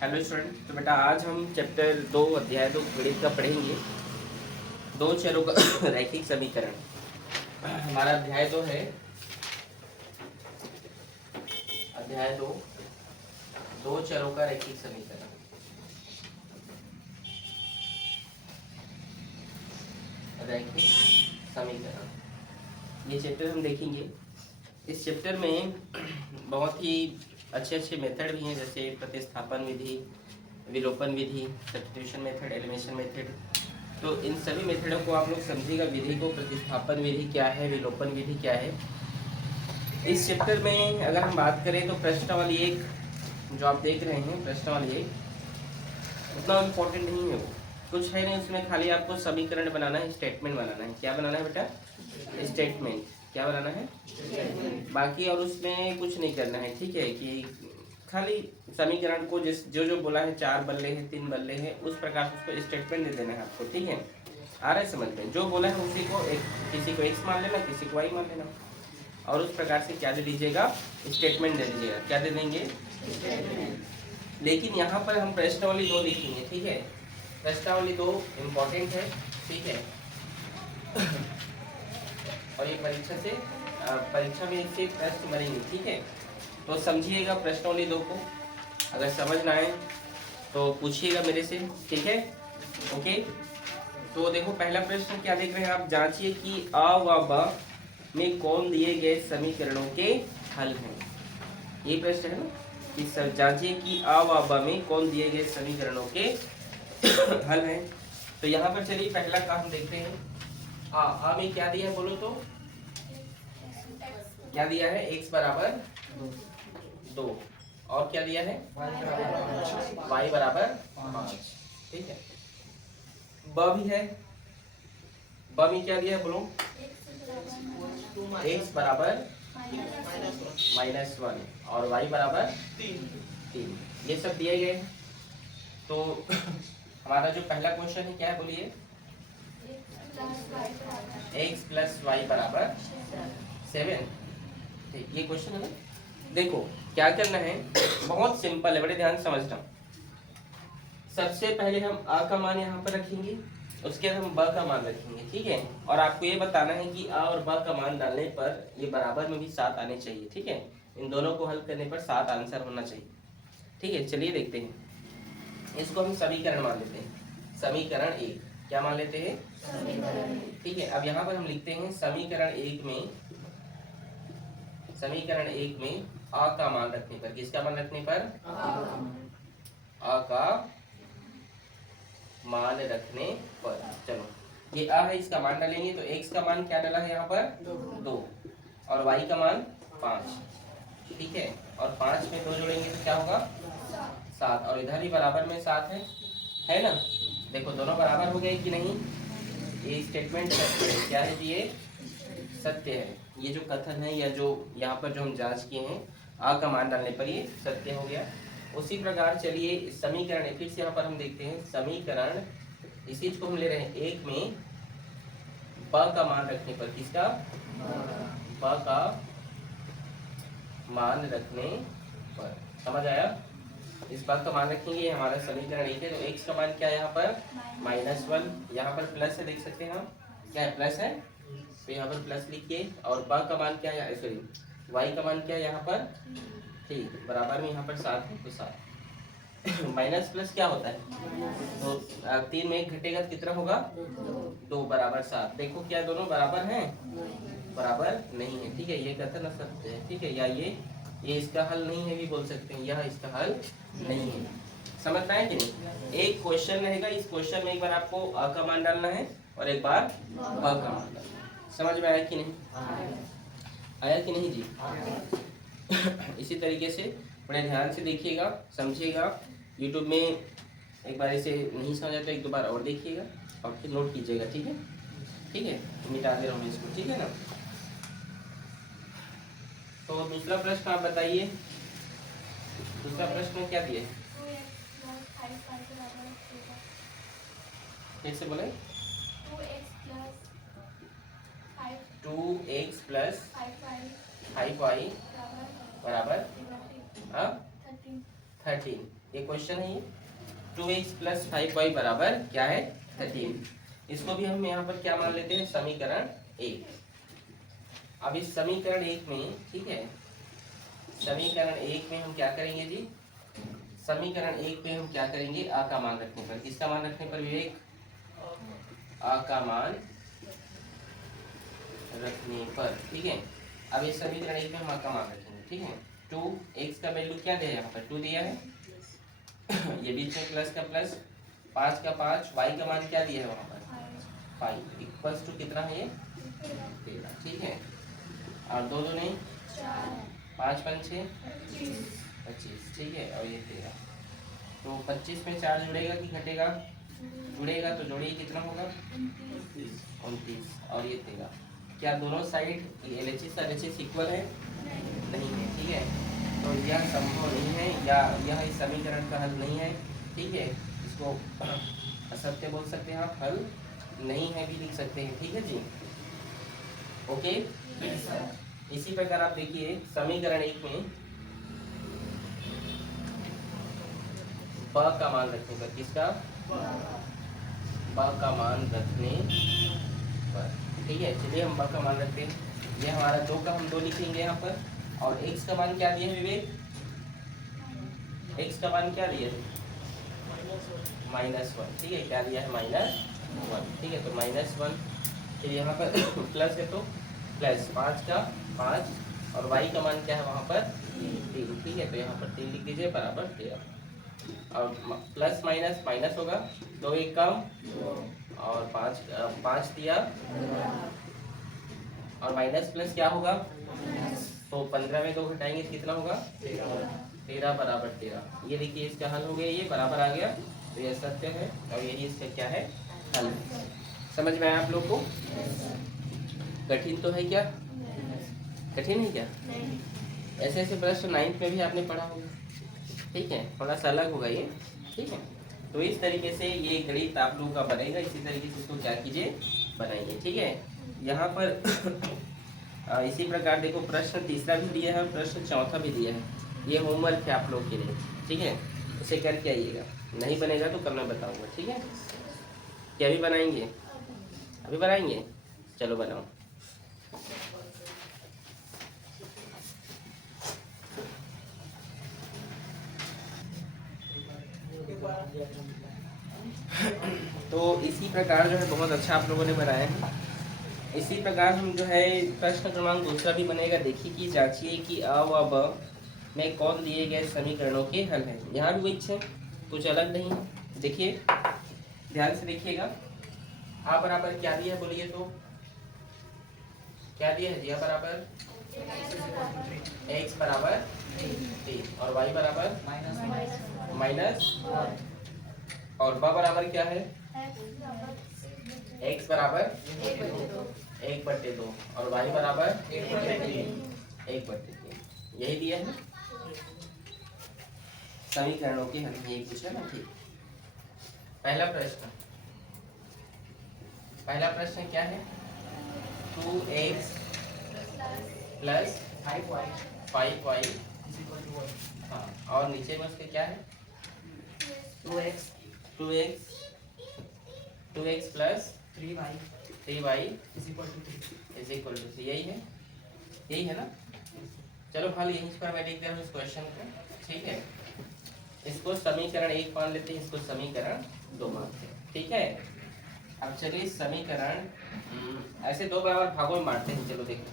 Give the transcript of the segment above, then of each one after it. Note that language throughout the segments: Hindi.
Hello student. तो बेटा आज हम चैप्टर 2 अध्याय 2 गणित का पढ़ेंगे। दो चरों का रैखिक समीकरण। हमारा अध्याय 2 है। अध्याय 2 दो चरों का रैखिक समीकरण। रैखिक समीकरण ये चैप्टर हम देखेंगे। इस चैप्टर में बहुत ही अच्छे अच्छे मेथड भी हैं, जैसे प्रतिस्थापन विधि, विलोपन विधि, सब्स्टिट्यूशन मेथड, एलिमिनेशन मेथड। तो इन सभी मेथडों को आप लोग समझिएगा। विधि को, प्रतिस्थापन विधि क्या है, विलोपन विधि क्या है। इस चैप्टर में अगर हम बात करें तो प्रश्नावली एक जो आप देख रहे हैं, प्रश्नावली एक उतना इम्पोर्टेंट नहीं है। वो कुछ है नहीं उसमें, खाली आपको समीकरण बनाना है, स्टेटमेंट बनाना है। क्या बनाना है बेटा? स्टेटमेंट। क्या बनाना है? बाकी और उसमें कुछ नहीं करना है। ठीक है कि खाली समीकरण को जिस जो जो बोला है, 4 बल्ले हैं, 3 बल्ले हैं, उस प्रकार से उसको स्टेटमेंट दे देना है आपको। ठीक है, आ रहा है समझ में? जो बोला है उसी को किसी को x मान लेना, किसी को y मान लेना, और उस प्रकार से क्या दे दीजिएगा? स्टेटमेंट दे दीजिएगा। क्या दे देंगे? लेकिन यहाँ पर हम प्रश्नावली 2 लिखेंगे। ठीक है, प्रश्नावली 2 इम्पोर्टेंट है। ठीक है, और ये परीक्षा में इससे प्रश्न बनेंगे। ठीक है, तो समझिएगा प्रश्नावली 2 को। अगर समझ ना आए तो पूछिएगा मेरे से। ठीक है, ओके। तो देखो पहला प्रश्न क्या देख रहे हैं आप? जांचिए कि अ व ब में कौन दिए गए समीकरणों के हल हैं। ये प्रश्न है ना कि जांचिए कि अ व ब में कौन दिए गए समीकरणों के हल हैं। तो यहाँ पर चलिए पहला काम देखते हैं। आ में क्या दिया है बोलो तो? क्या दिया है? x बराबर 2। और क्या दिया है? y बराबर 5। ठीक है, ब भी है। ब में क्या दिया है बोलो? x बराबर -1 और y बराबर 3। ये सब दिए गए हैं। तो हमारा जो पहला क्वेश्चन है क्या है बोलिए? x प्लस वाई बराबर 7। ठीक, ये क्वेश्चन है ना। देखो क्या करना है, बहुत सिंपल है, बड़े ध्यान से समझना। सबसे पहले हम a का मान यहाँ पर रखेंगे, उसके बाद हम ब का मान रखेंगे। ठीक है, और आपको ये बताना है कि a और ब का मान डालने पर ये बराबर में भी 7 आने चाहिए। ठीक है, इन दोनों को हल करने पर 7 आंसर होना चाहिए। ठीक है, चलिए देखते हैं। इसको हम समीकरण मान लेते हैं। समीकरण 1 क्या मान लेते हैं? समीकरण। ठीक है, अब यहाँ पर हम लिखते हैं समीकरण 1 में, समीकरण 1 में a का मान रखने पर, किसका मान रखने पर? a का मान रखने पर। चलो ये a है, इसका मान डालेंगे तो x का मान क्या डाला है यहाँ पर? 2 और y का मान 5। ठीक है, और 5 में 2 जोड़ेंगे तो क्या होगा? 7। और इधर भी बराबर में 7 है ना। देखो दोनों बराबर हो गए कि नहीं? ये स्टेटमेंट सत्य है। क्या है ये? सत्य है। ये जो कथन है या जो यहाँ पर जो हम जांच किए हैं, आ का मान डालने पर ये सत्य हो गया। उसी प्रकार चलिए समीकरण फिर से यहाँ पर हम देखते हैं। समीकरण इसी को हम ले रहे हैं 1 में ब का मान रखने पर, किसका? ब का मान रखने पर। समझ आया? इस बात का मान रखेंगे, हमारा समीकरण 1 है। तो x का मान क्या है यहाँ पर? -1। यहाँ पर प्लस है, देख सकते हैं हम। क्या है? प्लस है, तो यहाँ पर प्लस लिखिए। और ब का मान क्या है? सॉरी, y का मान क्या है यहाँ पर? ठीक, बराबर में यहाँ पर 7 है तो 7। माइनस प्लस क्या होता है? तो 3 में 1 घटेगा तो कितना होगा? 2 बराबर 7। देखो क्या दोनों बराबर हैं? बराबर नहीं है। ठीक है, ये कथन असत्य है। ठीक है, या ये इसका हल नहीं है भी बोल सकते हैं, यह इसका हल नहीं है। समझना है कि नहीं? एक क्वेश्चन रहेगा, इस क्वेश्चन में एक बार आपको a का मान डालना है और एक बार ब का मान डालना है। समझ में आया कि नहीं? आया कि नहीं जी? इसी तरीके से बड़े ध्यान से देखिएगा, समझिएगा। यूट्यूब में एक बार इसे नहीं समझा तो 1-2 बार और देखिएगा और फिर नोट कीजिएगा। ठीक है, ठीक है, मिटा दे रहा हूँ इसको। ठीक है ना। तो दूसरा प्रश्न आप बताइए। दूसरा प्रश्न क्या दिए? फिर से बोले। 2x प्लस 5y बराबर 13। ये क्वेश्चन है ये। 2x प्लस 5y बराबर क्या है 13। इसको भी हम यहाँ पर क्या मान लेते हैं समीकरण 1। अब इस समीकरण 1 में ठीक है, समीकरण 1 में हम क्या करेंगे जी, समीकरण 1 में हम क्या करेंगे आ का मान रखने पर, किसका मान रखने पर विवेक, आ का मान रखने पर ठीक है। अब इस समीकरण 1 में हम आ का मान रखेंगे ठीक है। 2x का वैल्यू क्या दिया है यहाँ पर 2 दिया है ये बीच में प्लस का प्लस, 5 का 5, y का मान क्या दिया है वहाँ पर 5 इक्वल्स टू कितना है ये 13 ठीक है। और दो दो नहीं 5 5 6 25 ठीक है, और ये 13। तो 25 में 4 जुड़ेगा कि घटेगा, जुड़ेगा तो जोड़िए कितना होगा 29 और ये 13। क्या दोनों साइड LHS और LHS इक्वल है, नहीं है ठीक है। तो यह संभव नहीं है या यह इस समीकरण का हल नहीं है ठीक है। इसको असत्य बोल सकते हैं आप, हल नहीं है भी लिख सकते हैं ठीक है जी। ओके इसी प्रकार आप देखिए समीकरण 1 में ब का मान रखने पर, किसका ब का मान रखने पर ठीक है। चलिए हम ब का मान रखते हैं, ये हमारा 2 का हम 2 लिखेंगे यहाँ पर। और x का मान क्या दिया है विवेक, x का मान क्या दिया है -1 ठीक है, क्या दिया है -1 ठीक है। तो -1 फिर यहाँ पर प्लस है तो प्लस 5 का 5 और y का मान क्या है वहाँ पर 3 ठीक है। तो यहाँ पर 3 लिख दीजिए बराबर 13 और प्लस माइनस माइनस होगा 2 1 कम और 5 दिया और माइनस प्लस क्या होगा, तो 15 में 2 घटाएंगे कितना होगा 13 बराबर 13। ये देखिए इसका हल हो गया, ये बराबर आ गया तो ये सत्य है और यही इसका क्या है हल। समझ में आया आप लोग को, कठिन तो है क्या, कठिन है क्या, ऐसे ऐसे प्रश्न 9th में भी आपने पढ़ा होगा ठीक है, थोड़ा सा अलग होगा ये ठीक है। तो इस तरीके से ये गणित आप लोगों का बनेगा, इसी तरीके से इसको क्या कीजिए बनाइए ठीक है। यहाँ पर इसी प्रकार देखो प्रश्न तीसरा भी दिया है और प्रश्न चौथा भी दिया है, ये होमवर्क है आप लोग के लिए ठीक है, उसे करके आइएगा। नहीं बनेगा तो कल मैं बताऊंगा ठीक है। क्या अभी बनाएंगे, अभी बनाएंगे, चलो बनाओ। तो इसी प्रकार जो है बहुत अच्छा आप लोगों ने बनाया है। इसी प्रकार हम जो है प्रश्न क्रमांक दूसरा भी बनेगा, देखिए कि जांचिए कि अ व ब में कौन दिए गए समीकरणों के हल हैं। यहाँ भी वही है, कुछ अलग नहीं है। देखिए ध्यान से देखिएगा, आ बराबर क्या दिया है बोलिए तो, क्या दिया है जी, आ बराबर x बराबर 3 और y बराबर माइनस और ब बराबर क्या है x बराबर 1/2 और y बराबर 1/3 यही दिया है समीकरणों के हल, यही पूछा ना ठीक। पहला प्रश्न क्या है 2x प्लस 5y हाँ, और नीचे में उसके क्या है 2x plus 3y is equal to 3, यही है ना। चलो हल यहीं पर मैं लिख दे रहा हूँ इस क्वेश्चन को ठीक है। इसको समीकरण 1 मान लेते हैं, इसको समीकरण 2 मानते हैं ठीक है। अब चलिए समीकरण ऐसे 2 बराबर भागों में बांटते हैं। चलो देखो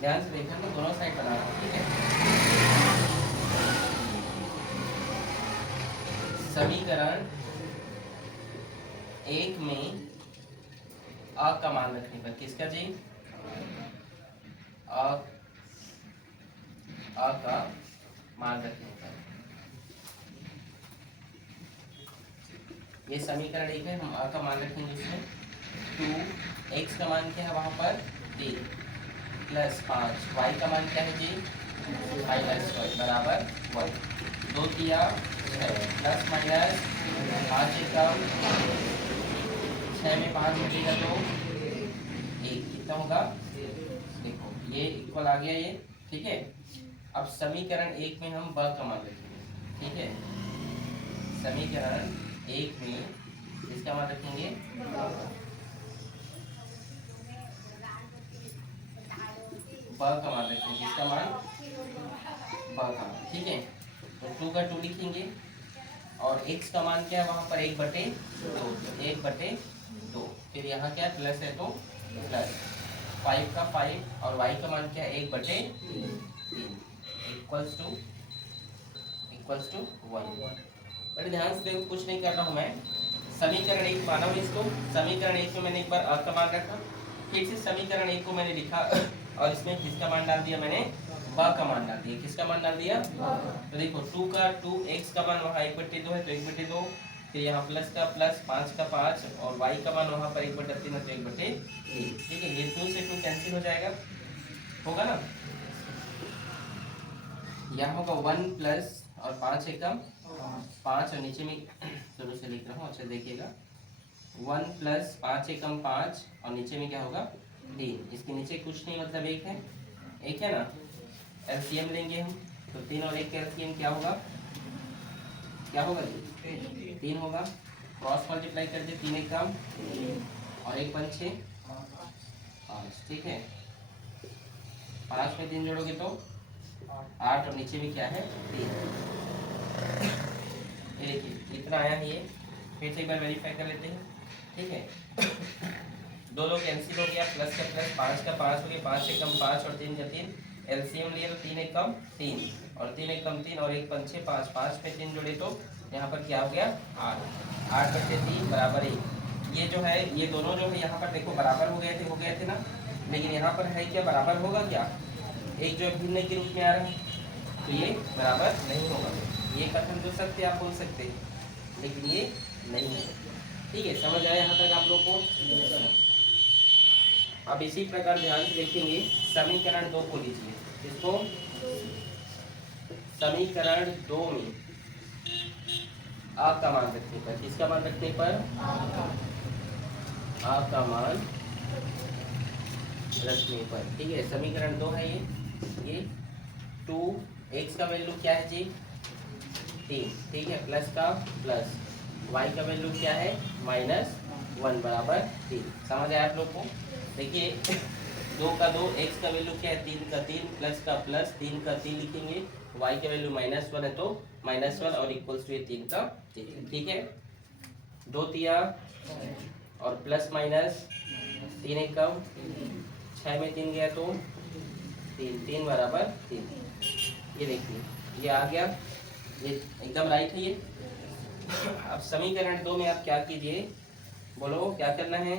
ध्यान से देखना, तो दोनों साइड बना रहा हूँ ठीक है। समीकरण 1 में आ का मान रखने पर, किसका जी आ का मान रखने पर, ये समीकरण 1 है, हम आ का मान रखेंगे इसमें 2x का मान क्या है वहां पर 3 प्लस 5 y का मान क्या है जी -y बराबर 1 2 दिया प्लस माइनस 5 कम 6 में 5 मिलेगा तो 1 कितना होगा, देखो ये इक्वल आ गया ये ठीक है। अब समीकरण 1 में हम ब का मान रखेंगे ठीक है। समीकरण 1 में इसका मान रखेंगे ब का मान रखेंगे, इसका मान ब का मान, ठीक है। तो 2 का 2 लिखेंगे और x का मान क्या है वहां पर 1/2, 1/2। फिर यहाँ क्या प्लस है तो प्लस 5 का 5 और y का मान क्या है 1/3 इक्वल्स टू 1। बड़े ध्यान से देखो, कुछ नहीं कर रहा हूँ मैं। समीकरण 1 माना हूँ इसको। समीकरण 1 में मैंने एक बार अ का मान रखा, फिर से समीकरण 1 को मैंने लिखा और इसमें किसका मान डाल दिया मैंने, ब का मान डाल दिया। किसका मान डाल दिया? तो देखो 2 का 2, x का मान वहाँ 1/2 है तो 1/2, फिर यहाँ प्लस का प्लस 5 का 5 और y का मान वहाँ पर 1/3 है तो 1/3। ठीक है, ये 2 से 2 कैंसिल हो जाएगा, होगा ना। यहाँ होगा 1 प्लस और 5 एकम 5 और नीचे में शुरू से लिख रहा हूँ, अच्छा देखिएगा। 1 प्लस 5 एकम 5 और नीचे में क्या होगा 3। इसके नीचे कुछ नहीं मतलब एक है ना। एलसीएम लेंगे हम तो 3 और 1 का एलसीएम क्या होगा जी 3 होगा। क्रॉस मल्टीप्लाई कर दिए, 3 एकम और 1 5 6 5, ठीक है। 5 में 3 जोड़ोगे तो 8 और नीचे में क्या है 3। ये देखिए इतना आया है। ये फिर से एक बार वेरीफाई कर लेते हैं, ठीक है। दो लोग कैंसिल हो गया, प्लस का प्लस 5 का 5 हो गया, 5 एकम 5 और 3 का 3। एलसीएम लिया तो 3 एकम 3 और 3 एकम 3 और 1 5 6 5, 5 में 3 जोड़े तो यहाँ पर क्या हो गया 8। 8/3 बराबर 1। ये जो है ये दोनों जो है यहाँ पर देखो बराबर हो गए थे ना, लेकिन यहाँ पर है क्या बराबर होगा क्या, एक जो भिन्न के रूप में आ रहा है तो ये बराबर नहीं होगा। ये कथन जो सत्य आप बोल सकते हैं लेकिन ये नहीं है, ठीक है। समझ आया यहाँ तक आप लोग को? अब इसी प्रकार ध्यान से देखेंगे समीकरण 2 को लीजिए। इसको समीकरण 2 में आ का मान रखने पर, किसका मान रखने पर आ का मान रखने पर, ठीक है। समीकरण 2 है ये 2, x का वैल्यू क्या है जी 3, ठीक है, प्लस का प्लस y का वैल्यू क्या है -1 बराबर 3। समझ आया आप लोग को? देखिए 2 का 2, x का वैल्यू क्या है 3 का 3, प्लस का प्लस 3 का 3 लिखेंगे, y का वैल्यू -1 है तो -1 और इक्वल्स टू 3 का 3, ठीक है। 2 तिया और प्लस माइनस 3 एकम 6 में 3 गया तो 3 बराबर 3। ये देखिए ये आ गया, ये एकदम राइट है ये। अब समीकरण 2 में आप क्या कीजिए, बोलो क्या करना है।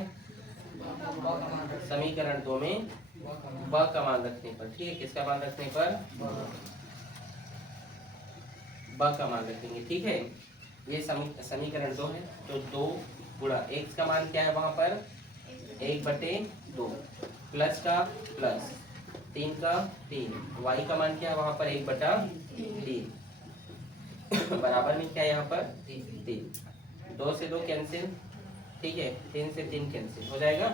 समीकरण 2 में ब का मान रखने पर, ठीक है, किसका मान रखने पर ब का मान रखेंगे, ठीक है। ये समीकरण 2 है तो 2 गुणा x का मान क्या है वहां पर 1/2, प्लस का प्लस 3 का 3, y का मान क्या है वहां पर 1/3 बराबर में क्या है यहाँ पर 3। 2 से 2 कैंसिल, ठीक है, 3 से 3 कैंसिल हो जाएगा,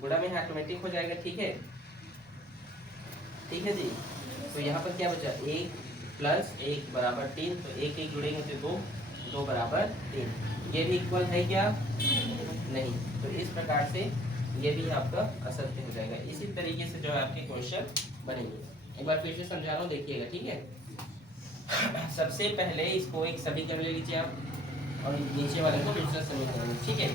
गुणा में ऑटोमेटिक हो जाएगा, ठीक है जी। तो यहाँ पर क्या बचा 1 प्लस 1 बराबर 3, तो 1 1 जुड़ेंगे तो 2, 2 बराबर 3। ये भी इक्वल है क्या नहीं, तो इस प्रकार से ये भी आपका असत्य हो जाएगा। इसी तरीके से जो है आपके क्वेश्चन बनेंगे। एक बार फिर से समझा रहा हूँ, देखिएगा, ठीक है। सबसे पहले इसको एक समीकरण ले लीजिए आप और नीचे वाले को दूसरा समीकरण, ठीक है।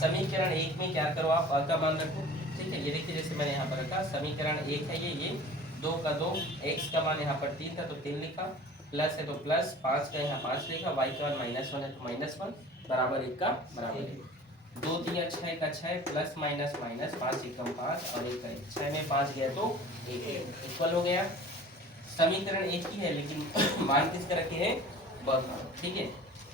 समीकरण 1 में क्या करो आप अ का मान रखो, ठीक है। ये देखिए जैसे मैंने यहाँ पर रखा, समीकरण 1 है ये 2 का 2, x का मान यहाँ पर 3 था तो 3 लिखा, प्लस है तो प्लस 5 का यहाँ 5 लिखा, y का मान -1 है तो -1 बराबर 1 का बराबर है। 2 दिया 6 का 6, प्लस माइनस माइनस 5 एकम 5 और 1 का 1, 6 में 5 गया तो 1 इक्वल हो गया। समीकरण 1 ही है लेकिन मान किसका रखे हैं ब का, ठीक है।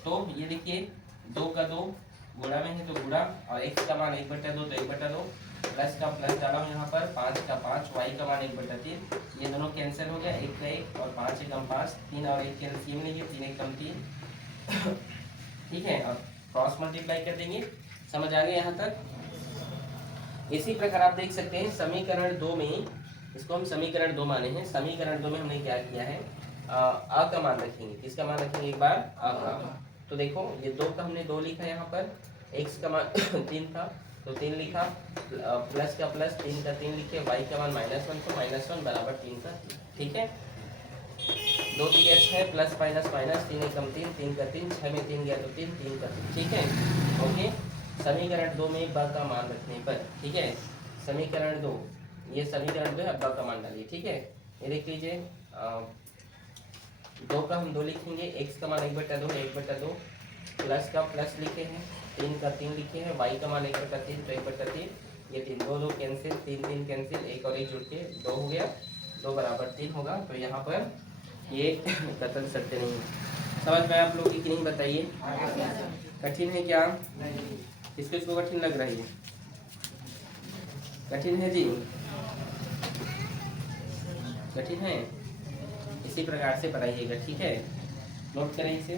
तो ये देखिए 2 का 2 गुणा में है तो गुणा और x का मान 1/2 तो 1/2, प्लस का प्लस डाला हूँ यहाँ पर 5 का 5, y का मान 1/3, ये दोनों कैंसिल हो गया, 1 का 1 और 5 एकम 5, 3 और 1 के एलसीएम लेंगे, 3 एकम 3 ठीक है। अब क्रॉस मल्टीप्लाई कर देंगे, समझ आ गया यहाँ तक। इसी प्रकार आप देख सकते हैं समीकरण 2 में, इसको हम समीकरण 2 माने हैं। समीकरण 2 में हमने क्या किया है, अ का मान रखेंगे। किसका मान रखेंगे एक बार? अ का। तो देखो ये 2 का हमने 2 लिखा यहाँ पर, x का मान 3 था तो 3 लिखा, प्लस का प्लस 3 का 3 लिखे, y का मान -1 तो -1 बराबर 3 का 3। ठीक है, 2 3 6 प्लस माइनस माइनस 3 एकम 3, 3 का 3, 6 में 3 गया तो 3, 3 का 3। ठीक है, ओके। समीकरण 2 में ब का मान रखने पर, ठीक है, समीकरण 2, ये समीकरण 2 है, ब का मान डालिए। ठीक है, ये देख लीजिए, 2 का हम 2 लिखेंगे, x का मान 1/2 है, 1/2, प्लस का प्लस लिखे हैं, 3 का 3 लिखे हैं, y का मान 1/3 तो 1/3, ये 3 2 2 कैंसिल, 3 3 कैंसिल, 1 और 1 जुड़ के 2 हो गया, 2 बराबर 3 होगा। तो यहाँ पर ये कतल सत्य नहीं है। समझ में आप लोग की नहीं? बताइए, कठिन है क्या? किसको इसको कठिन लग रही है? कठिन है जी, कठिन है। इसी प्रकार से पढ़ाइएगा, ठीक है, नोट करें इसे।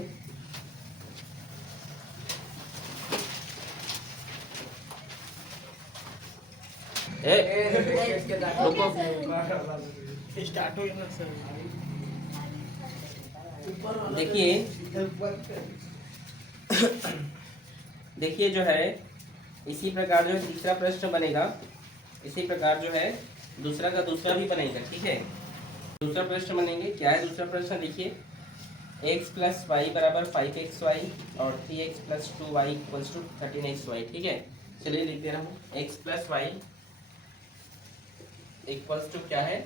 रुको, स्टार्ट हो गया सर। देखिए देखिए जो है इसी प्रकार जो है तीसरा प्रश्न बनेगा, इसी प्रकार जो है दूसरा का दूसरा भी बनेगा। ठीक है, दूसरा प्रश्न बनेंगे। क्या है दूसरा प्रश्न? देखिए, x प्लस वाई बराबर 5xy और 3x plus 2y equals to 13xy। ठीक है, चलिए लिख दे रहा हूँ, x plus y equals to क्या है?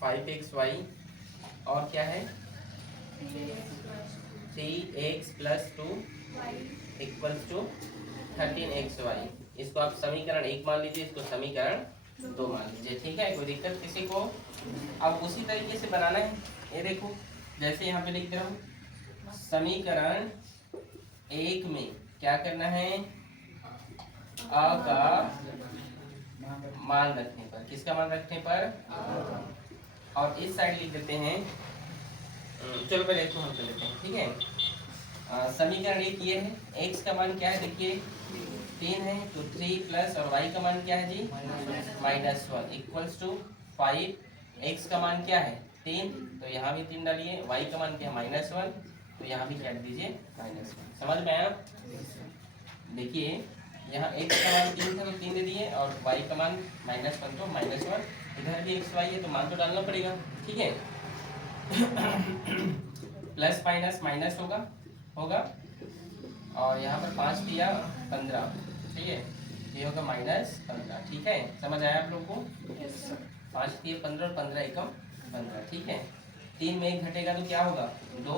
5xy और क्या है? 3x plus 2 equals to 13xy। इसको आप समीकरण 1 मान लीजिए, इसको समीकरण 2 मान लीजिए। ठीक है, कोई दिक्कत किसी को? अब उसी तरीके से बनाना है। ये देखो, जैसे यहाँ पे लिख रहा हूँ, समीकरण 1 में क्या करना है? अ का मान रखने पर, किसका मान रखने पर? और इस साइड लिख देते हैं, चलो पहले इसको हम कर लेते हैं। ठीक है, समीकरण 1 ये है, x का मान क्या है? देखिए 3 है तो 3 प्लस, और y का मान क्या है जी? -1 इक्वल्स टू 5। x का मान क्या है? 3, तो यहाँ भी 3 डालिए। y का मान क्या है? -1, तो यहाँ भी काट दीजिए -1। समझ में आया? देखिए यहाँ x का मान 3 था तो 3 दे दिए, और y का मान -1 तो -1। इधर भी x y है तो मान तो डालना पड़ेगा। ठीक है, प्लस माइनस माइनस होगा और यहाँ पर 5 दिया 15। ठीक है, ये होगा -15। ठीक है, समझ आया आप लोग को? 5 दिए 15 और 15 एकम 15। ठीक है, 3 में 1 घटेगा तो क्या होगा? 2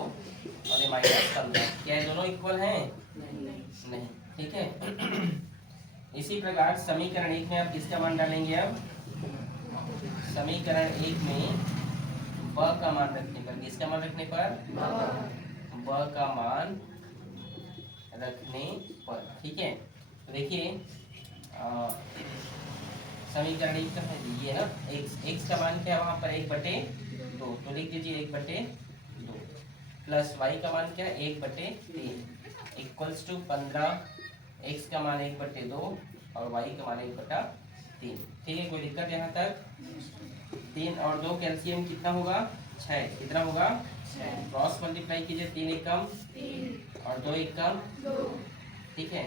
और ये -15। क्या ये दोनों इक्वल हैं? नहीं। ठीक है, इसी प्रकार समीकरण 1 में आप किसका मान डालेंगे? अब समीकरण 1 में ब का मान रखने पर, किसका मान रखने पर? ब का मान रखने पर। ठीक है, तो देखिए समीकरण 1 का है ये ना, x का मान क्या है वहां पर? 1/2, तो लिख दीजिए 1/2 प्लस y का मान क्या है? 1/3 इक्वल्स टू 15। x का मान 1/2 और y का मान 1/3। ठीक है, कोई दिक्कत यहाँ तक? 3 और 2 कैल्शियम कितना होगा? 6। कितना होगा? क्रॉस मल्टीप्लाई कीजिए, 3 एकम 3 और 2 एकम 2। ठीक है,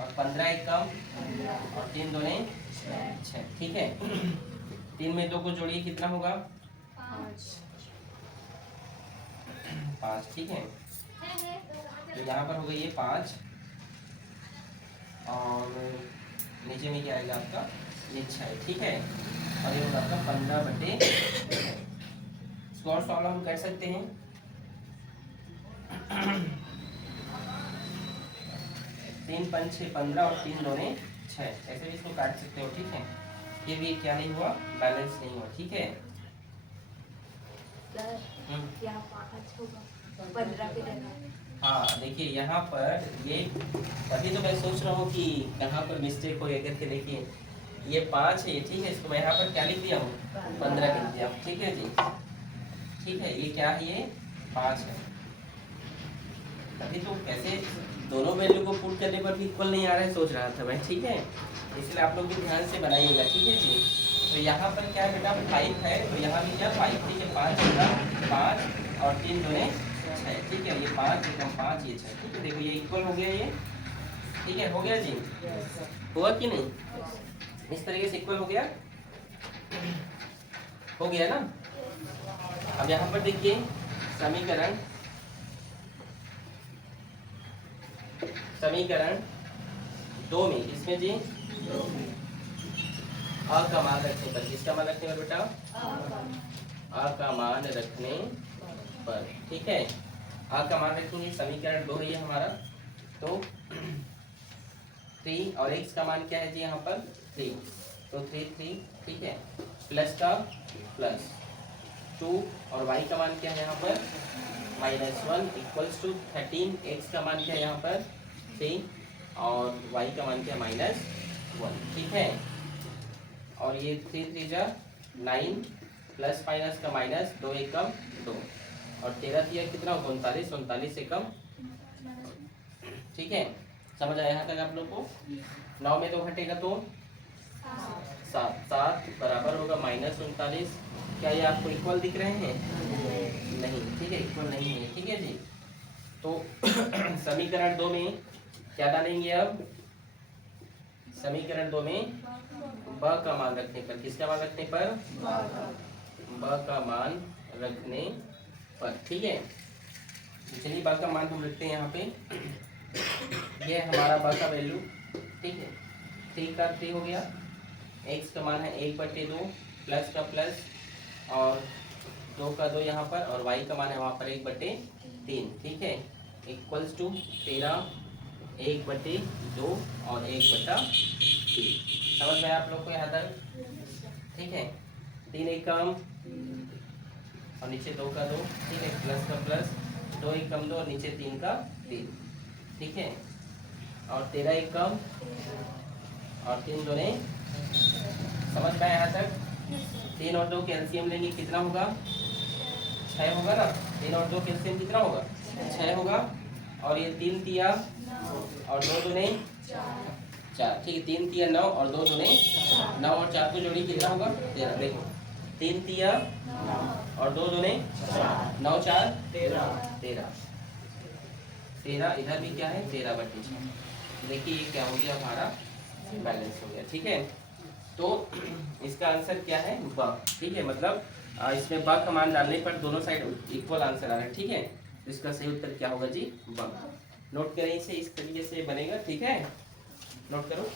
और 15 एकम और 3 दूने 6। ठीक है, 3 में 2 को जोड़िए, कितना होगा? 5। ठीक है, तो यहाँ पर हो गई ये 5 और नीचे में क्या आएगा आपका? ये 6। ठीक है, और ये होगा आपका 15/6। इसको और सॉल्व हम कर सकते हैं। 3 5 6 15 और 3 दूने 6, ऐसे भी इसको काट सकते हो। ठीक है, ये भी क्या नहीं हुआ? बैलेंस नहीं हुआ। ठीक है, हाँ देखिए यहाँ पर ये अभी तो मैं सोच रहा हूँ कि कहाँ पर मिस्टेक हो करके। देखिए ये 5 है, ठीक है, इसको मैं यहाँ पर क्या लिख दिया हूँ? 15 लिख दिया। ठीक है जी, ठीक है, ये क्या है? ये 5 है। अभी तो कैसे दोनों वैल्यू को पुट करने पर भी इक्वल नहीं आ रहा है, सोच रहा था मैं। ठीक है, इसलिए आप लोग भी ध्यान से बनाइएगा। ठीक है जी, तो यहाँ पर क्या है बेटा? 5 है, तो यहाँ भी क्या 5? ठीक है, 5 होगा 5 और 3 दूने 6, ठीक है। ये 5 एकम 5 ये 6, ठीक है। देखो ये इक्वल हो गया ये, ठीक है, हो गया जी, हुआ कि नहीं? इस तरीके से इक्वल हो गया, हो गया ना। अब यहाँ पर देखिए समीकरण समीकरण 2 में, इसमें जी अ का मान रखने पर, किसका मान रखने पर बेटा? अ का मान रखने पर, ठीक है। अ का मान रखेंगे, समीकरण 2 है ये हमारा। तो 3 और x का मान क्या है जी यहाँ पर? 3, तो 3, ठीक है, प्लस का प्लस 2 और y का मान क्या है यहाँ पर? -1 इक्वल्स टू 13। x का मान क्या है यहाँ पर? 3 और y का मान क्या है? -1, ठीक है। और ये 3 जा 9 प्लस माइनस का माइनस, 2 एकम 2 और 13 दिया कितना? 39, 39 एकम, ठीक है। समझ आया यहाँ तक आप लोग को? 9 में 2 घटेगा तो 7 बराबर होगा -39। क्या ये आपको इक्वल दिख रहे हैं? नहीं, ठीक है, इक्वल नहीं है, ठीक है जी। तो समीकरण 2 में क्या डालेंगे अब? समीकरण 2 में ब का मान रखने पर, किसका मान रखने पर? ब का मान रखने पर, ठीक है। चलिए ब का मान हम रखते हैं यहाँ पे। ये हमारा ब का वैल्यू, ठीक है। 3 का 3 हो गया, x का मान है 1/2 प्लस का प्लस और 2 का 2 यहाँ पर, और y का मान है वहाँ पर 1/3, ठीक है, इक्वल्स टू 13 1/2 और 1/3। समझ में आप लोग को यहाँ तक? ठीक है, 3 एकम और नीचे 2 का 2, ठीक है, प्लस का प्लस, 2 एकम 2 और नीचे 3 का 3, ठीक है, और 13 एकम और 3 दूने, समझ में यहाँ तक? 3 और 2 कैल्शियम लेंगे, कितना होगा? 6 होगा ना। 3 और 2 कैल्शियम कितना होगा? 6 होगा। और ये 3 तिया और 2 दूने 4, ठीक है, 3 तिया 9 और 2 दूने 9 और 4 को जोड़ी कितना होगा? 13। देखो 3 तिया और 2 दूने 9 4 13 इधर भी क्या है? 13/6। देखिए ये क्या हो गया? हमारा बैलेंस हो गया, ठीक है। तो इसका आंसर क्या है? ब, ठीक है, मतलब इसमें ब का मान डालने पर दोनों साइड इक्वल आंसर आ रहा है, ठीक है। तो इसका सही उत्तर क्या होगा जी? ब। नोट करें इसे, इस तरीके से बनेगा, ठीक है, नोट करो।